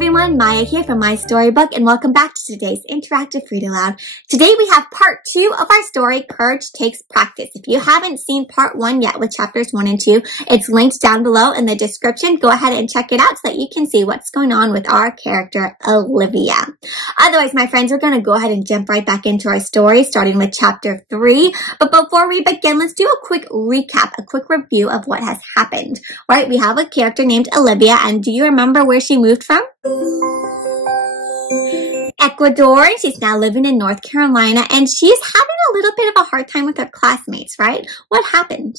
everyone, Maya here from MaiStoryBook, and welcome back to today's interactive read aloud. Today we have part 2 of our story, Courage Takes Practice. If you haven't seen part 1 yet with chapters 1 and 2, it's linked down below in the description. Go ahead and check it out so that you can see what's going on with our character, Olivia. Otherwise, my friends, we're going to go ahead and jump right back into our story, starting with chapter 3. But before we begin, let's do a quick recap, a quick review of what has happened. All right, we have a character named Olivia, and do you remember where she moved from? Ecuador, and she's now living in North Carolina, and she's having a little bit of a hard time with her classmates, right? What happened?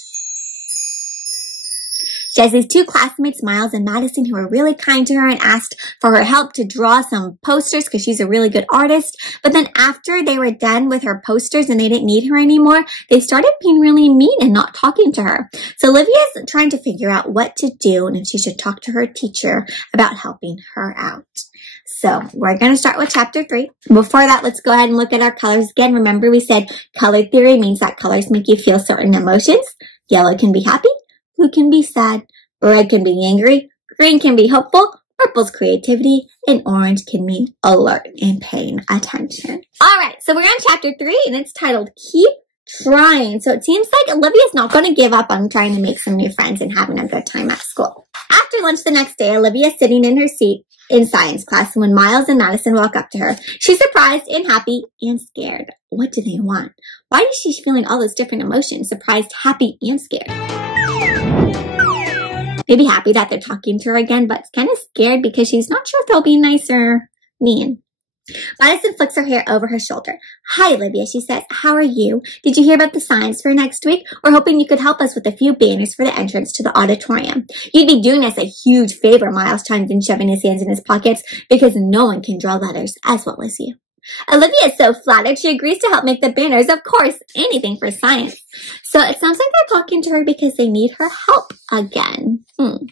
She has these 2 classmates, Miles and Madison, who were really kind to her and asked for her help to draw some posters because she's a really good artist. But then after they were done with her posters and they didn't need her anymore, they started being really mean and not talking to her. So Olivia's trying to figure out what to do and if she should talk to her teacher about helping her out. So we're going to start with chapter 3. Before that, let's go ahead and look at our colors again. Remember, we said color theory means that colors make you feel certain emotions. Yellow can be happy. Blue can be sad, red can be angry, green can be hopeful, purple's creativity, and orange can mean alert and paying attention. All right, so we're on chapter 3, and it's titled Keep Trying. So it seems like Olivia's not going to give up on trying to make some new friends and having a good time at school. After lunch the next day, Olivia's sitting in her seat in science class when Miles and Madison walk up to her. She's surprised and happy and scared. What do they want? Why is she feeling all those different emotions? Surprised, happy, and scared. Maybe happy that they're talking to her again, but kind of scared because she's not sure if they'll be nice or mean. Madison flicks her hair over her shoulder. Hi, Olivia, she says. How are you? Did you hear about the science fair next week? We're hoping you could help us with a few banners for the entrance to the auditorium. You'd be doing us a huge favor, Miles chimed in, shoving his hands in his pockets, because no one can draw letters as well as you. Olivia is so flattered, she agrees to help make the banners. Of course, anything for science. So it sounds like they're talking to her because they need her help again. And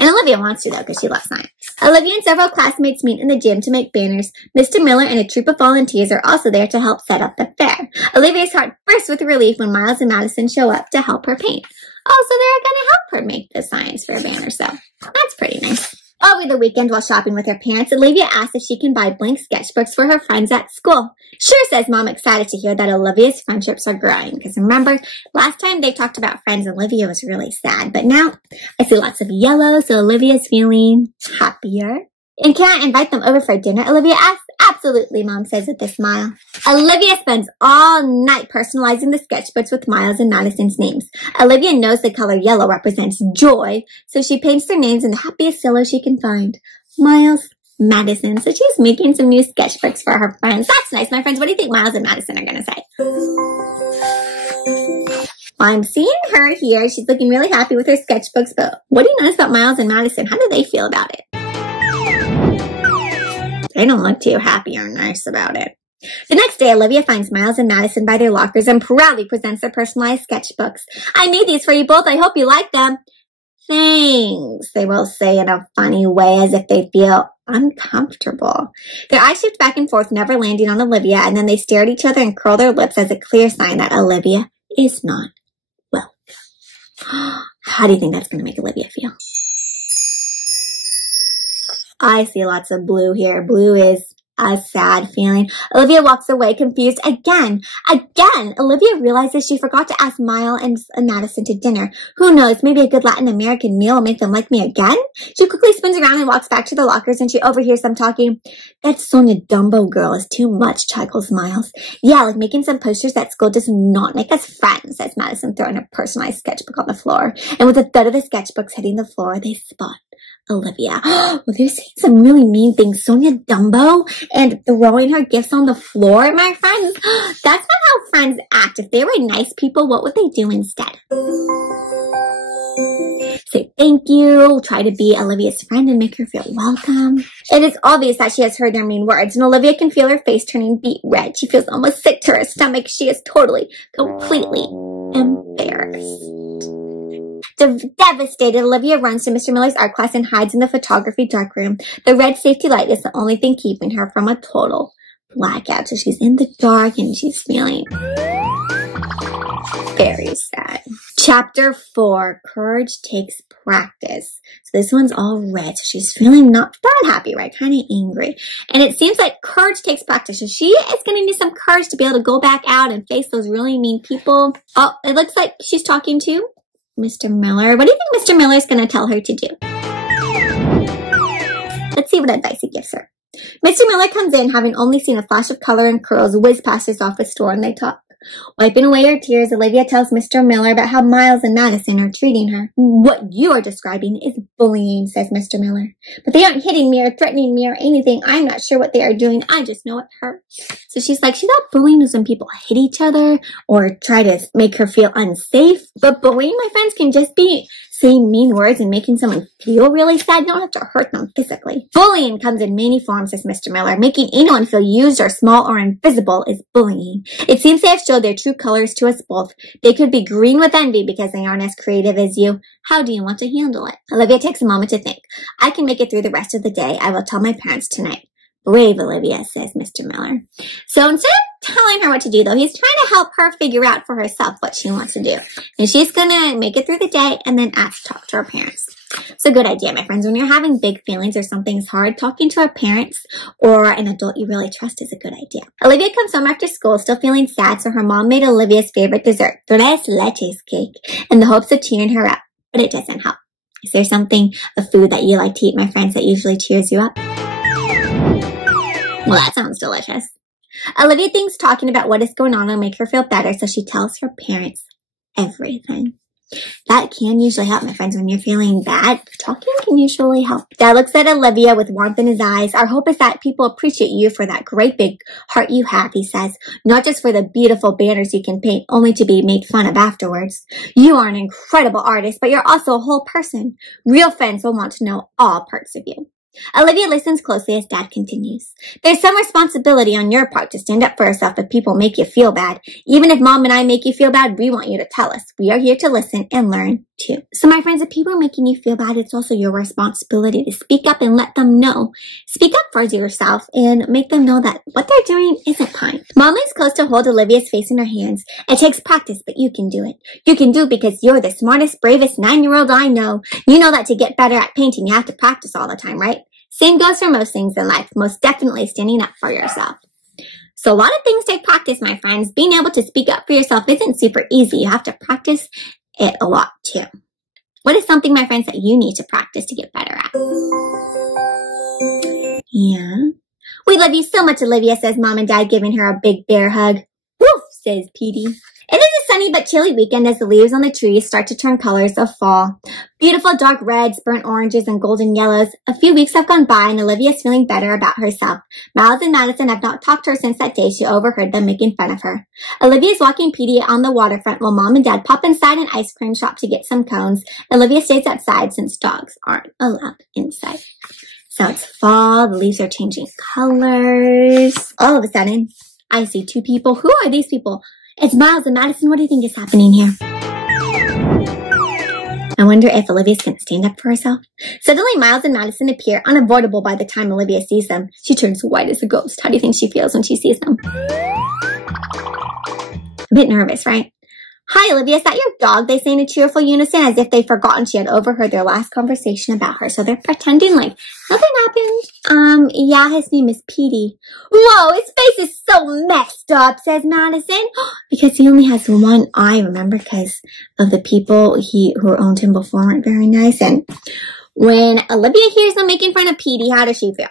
Olivia wants to, though, because she loves science. Olivia and several classmates meet in the gym to make banners. Mr. Miller and a troop of volunteers are also there to help set up the fair. Olivia's heart bursts with relief when Miles and Madison show up to help her paint. Oh, so they're going to help her make the science fair banner, so that's pretty nice. Over the weekend, while shopping with her parents, Olivia asks if she can buy blank sketchbooks for her friends at school. Sure, says Mom, excited to hear that Olivia's friendships are growing. Because remember, last time they talked about friends, Olivia was really sad. But now, I see lots of yellow, so Olivia's feeling happier. And can I invite them over for dinner? Olivia asks. Absolutely, Mom says with a smile. Olivia spends all night personalizing the sketchbooks with Miles and Madison's names. Olivia knows the color yellow represents joy, so she paints their names in the happiest yellow she can find. Miles, Madison. So she's making some new sketchbooks for her friends. That's nice, my friends. What do you think Miles and Madison are going to say? Well, I'm seeing her here. She's looking really happy with her sketchbooks, but what do you notice about Miles and Madison? How do they feel about it? They don't look too happy or nice about it. The next day, Olivia finds Miles and Madison by their lockers and proudly presents their personalized sketchbooks. I made these for you both. I hope you like them. Thanks, they will say in a funny way as if they feel uncomfortable. Their eyes shift back and forth, never landing on Olivia, and then they stare at each other and curl their lips as a clear sign that Olivia is not welcome. How do you think that's going to make Olivia feel? I see lots of blue here. Blue is a sad feeling. Olivia walks away confused again. Olivia realizes she forgot to ask Miles and Madison to dinner. Who knows, maybe a good Latin American meal will make them like me again? She quickly spins around and walks back to the lockers, and she overhears them talking. That Sonia Dumbo girl is too much, chuckles Miles. Yeah, like making some posters at school does not make us friends, says Madison, throwing a personalized sketchbook on the floor. And with a thud of the sketchbooks hitting the floor, they spot Olivia. Well, they're saying some really mean things. Sonia Dumbo and throwing her gifts on the floor, my friends. That's not how friends act. If they were nice people, what would they do instead? Say thank you, try to be Olivia's friend and make her feel welcome. It is obvious that she has heard their mean words, and Olivia can feel her face turning beet red. She feels almost sick to her stomach. She is totally, completely embarrassed. Devastated, Olivia runs to Mr. Miller's art class and hides in the photography darkroom. The red safety light is the only thing keeping her from a total blackout. So she's in the dark and she's feeling very very sad. Chapter 4, Courage Takes Practice. So this one's all red. So she's feeling not that happy, right? Kind of angry. And it seems like courage takes practice. So she is going to need some courage to be able to go back out and face those really mean people. Oh, it looks like she's talking to Mr. Miller. What do you think Mr. Miller is going to tell her to do? Let's see what advice he gives her. Mr. Miller comes in, having only seen a flash of color and curls whiz past his office door, and they talk. Wiping away her tears, Olivia tells Mr. Miller about how Miles and Madison are treating her. What you are describing is bullying, says Mr. Miller. But they aren't hitting me or threatening me or anything. I'm not sure what they are doing. I just know it hurts. So she's like, she thought bullying was when people hit each other or try to make her feel unsafe. But bullying, my friends, can just be saying mean words and making someone feel really sad. You don't have to hurt them physically. Bullying comes in many forms, says Mr. Miller. Making anyone feel used or small or invisible is bullying. It seems they have showed their true colors to us both. They could be green with envy because they aren't as creative as you. How do you want to handle it? Olivia takes a moment to think. I can make it through the rest of the day. I will tell my parents tonight. Brave Olivia, says Mr. Miller. So instead of telling her what to do, though, he's trying to help her figure out for herself what she wants to do. And she's going to make it through the day and then talk to her parents. It's a good idea, my friends. When you're having big feelings or something's hard, talking to our parents or an adult you really trust is a good idea. Olivia comes home after school still feeling sad, so her mom made Olivia's favorite dessert, tres leches cake, in the hopes of cheering her up. But it doesn't help. Is there something, a food that you like to eat, my friends, that usually cheers you up? Well, that sounds delicious. Olivia thinks talking about what is going on will make her feel better, so she tells her parents everything. That can usually help, my friends, when you're feeling bad. Talking can usually help. Dad looks at Olivia with warmth in his eyes. Our hope is that people appreciate you for that great big heart you have, he says. Not just for the beautiful banners you can paint, only to be made fun of afterwards. You are an incredible artist, but you're also a whole person. Real friends will want to know all parts of you. Olivia listens closely as Dad continues. There's some responsibility on your part to stand up for yourself if people make you feel bad. Even if Mom and I make you feel bad, we want you to tell us. We are here to listen and learn too. So my friends, if people are making you feel bad, it's also your responsibility to speak up and let them know. Speak up for yourself and make them know that what they're doing isn't kind. Mom leans close to hold Olivia's face in her hands. It takes practice, but you can do it. You can do it because you're the smartest, bravest 9-year-old I know. You know that to get better at painting, you have to practice all the time, right? Same goes for most things in life, most definitely standing up for yourself. So a lot of things take practice, my friends. Being able to speak up for yourself isn't super easy. You have to practice it a lot too. What is something, my friends, that you need to practice to get better at? Yeah. We love you so much, Olivia, says Mom and Dad, giving her a big bear hug. Woof, says Petey. It is a sunny but chilly weekend as the leaves on the trees start to turn colors of fall. Beautiful dark reds, burnt oranges, and golden yellows. A few weeks have gone by and Olivia is feeling better about herself. Miles and Madison have not talked to her since that day she overheard them making fun of her. Olivia is walking Petey on the waterfront while Mom and Dad pop inside an ice cream shop to get some cones. Olivia stays outside since dogs aren't allowed inside. So it's fall, the leaves are changing colors. All of a sudden, I see two people. Who are these people? It's Miles and Madison. What do you think is happening here? I wonder if Olivia's going to stand up for herself. Suddenly, Miles and Madison appear, unavoidable by the time Olivia sees them. She turns white as a ghost. How do you think she feels when she sees them? A bit nervous, right? Hi, Olivia, is that your dog? They say in a cheerful unison as if they'd forgotten she had overheard their last conversation about her. So they're pretending like nothing happened. Yeah, his name is Petey. Whoa, his face is so messed up, says Madison. Because he only has one eye, remember, because of the people who owned him before weren't very nice. And when Olivia hears them making fun of Petey, how does she feel?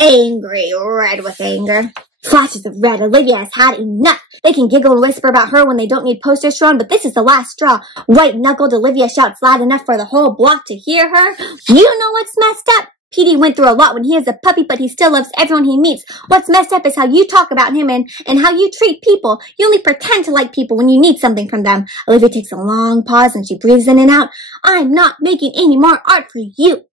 Angry, red with anger. Flashes of red. Olivia has had enough. They can giggle and whisper about her when they don't need posters drawn, but this is the last straw. White-knuckled Olivia shouts loud enough for the whole block to hear her. You know what's messed up? Petey went through a lot when he was a puppy, but he still loves everyone he meets. What's messed up is how you talk about him and how you treat people. You only pretend to like people when you need something from them. Olivia takes a long pause and she breathes in and out. I'm not making any more art for you.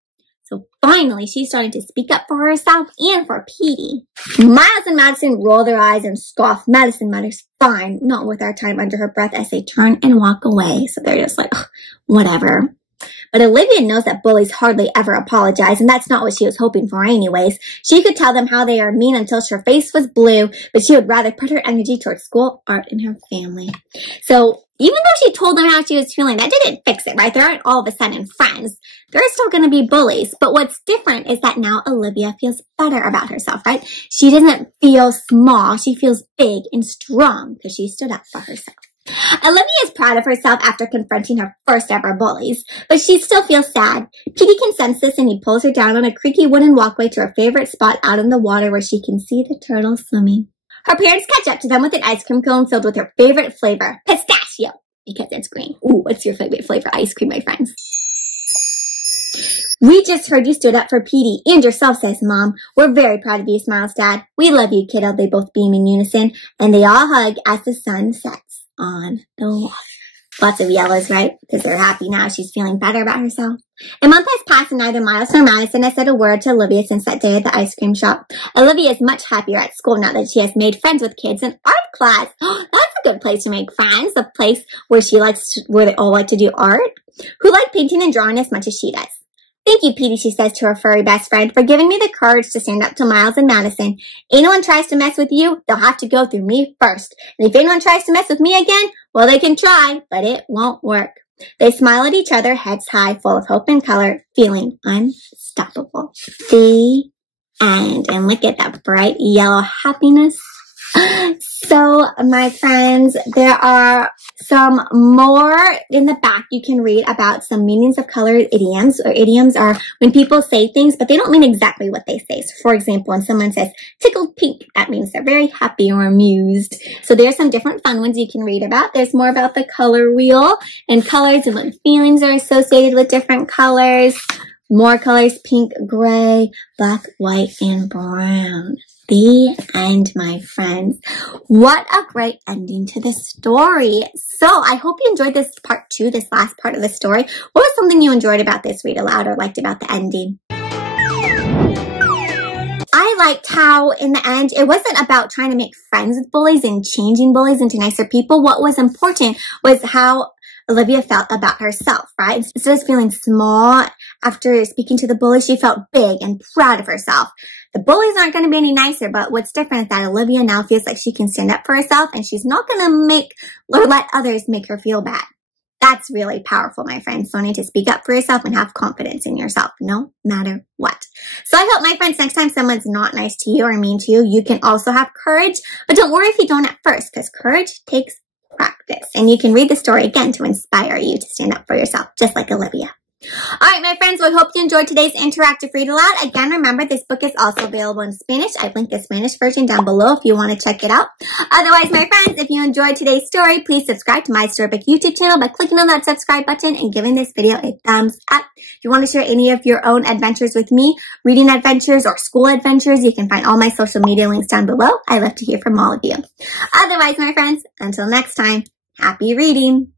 So finally, she's starting to speak up for herself and for Petey. Miles and Madison roll their eyes and scoff. Madison mutters, fine, not worth our time, under her breath as they turn and walk away. So they're just like, ugh, whatever. But Olivia knows that bullies hardly ever apologize, and that's not what she was hoping for anyways. She could tell them how they are mean until her face was blue, but she would rather put her energy towards school, art, and her family. So even though she told them how she was feeling, that didn't fix it, right? They aren't all of a sudden friends. They're still going to be bullies. But what's different is that now Olivia feels better about herself, right? She doesn't feel small. She feels big and strong because she stood up for herself. Olivia is proud of herself after confronting her first ever bullies, but she still feels sad. Petey can sense this, and he pulls her down on a creaky wooden walkway to her favorite spot out in the water where she can see the turtles swimming. Her parents catch up to them with an ice cream cone filled with her favorite flavor, pistachio, because it's green. Ooh, what's your favorite flavor ice cream, my friends? We just heard you stood up for Petey and yourself, says Mom. We're very proud of you, smiles Dad. We love you, kiddo. They both beam in unison, and they all hug as the sun sets on the water. Lots of yellows, right? Because they're happy now. She's feeling better about herself. A month has passed, and neither Miles nor Madison has said a word to Olivia since that day at the ice cream shop. Olivia is much happier at school now that she has made friends with kids in art class. Oh, that's a good place to make friends. A place where where they all like to do art. Who like painting and drawing as much as she does. Thank you, Petey, she says to her furry best friend, for giving me the courage to stand up to Miles and Madison. Anyone tries to mess with you, they'll have to go through me first. And if anyone tries to mess with me again, well, they can try, but it won't work. They smile at each other, heads high, full of hope and color, feeling unstoppable. The end. And look at that bright yellow happiness. So, my friends, there are some more in the back you can read about some meanings of color idioms. Or idioms are when people say things, but they don't mean exactly what they say. So, for example, when someone says tickled pink, that means they're very happy or amused. So there are some different fun ones you can read about. There's more about the color wheel and colors and what feelings are associated with different colors. More colors, pink, gray, black, white, and brown. The end, my friends. What a great ending to the story. So I hope you enjoyed this part 2, this last part of the story. What was something you enjoyed about this read aloud or liked about the ending? I liked how, in the end, it wasn't about trying to make friends with bullies and changing bullies into nicer people. What was important was how Olivia felt about herself, right? Instead of feeling small after speaking to the bully, she felt big and proud of herself. The bullies aren't going to be any nicer, but what's different is that Olivia now feels like she can stand up for herself, and she's not going to let others make her feel bad. That's really powerful, my friends. Learning to speak up for yourself and have confidence in yourself, no matter what. So I hope, my friends, next time someone's not nice to you or mean to you, you can also have courage. But don't worry if you don't at first, because courage takes practice. And you can read the story again to inspire you to stand up for yourself, just like Olivia. All right, my friends, well, I hope you enjoyed today's interactive read aloud. Again, remember, this book is also available in Spanish. I've linked the Spanish version down below if you want to check it out. Otherwise, my friends, if you enjoyed today's story, please subscribe to my StoryBook YouTube channel by clicking on that subscribe button and giving this video a thumbs up. If you want to share any of your own adventures with me, reading adventures or school adventures, you can find all my social media links down below. I love to hear from all of you. Otherwise, my friends, until next time, happy reading.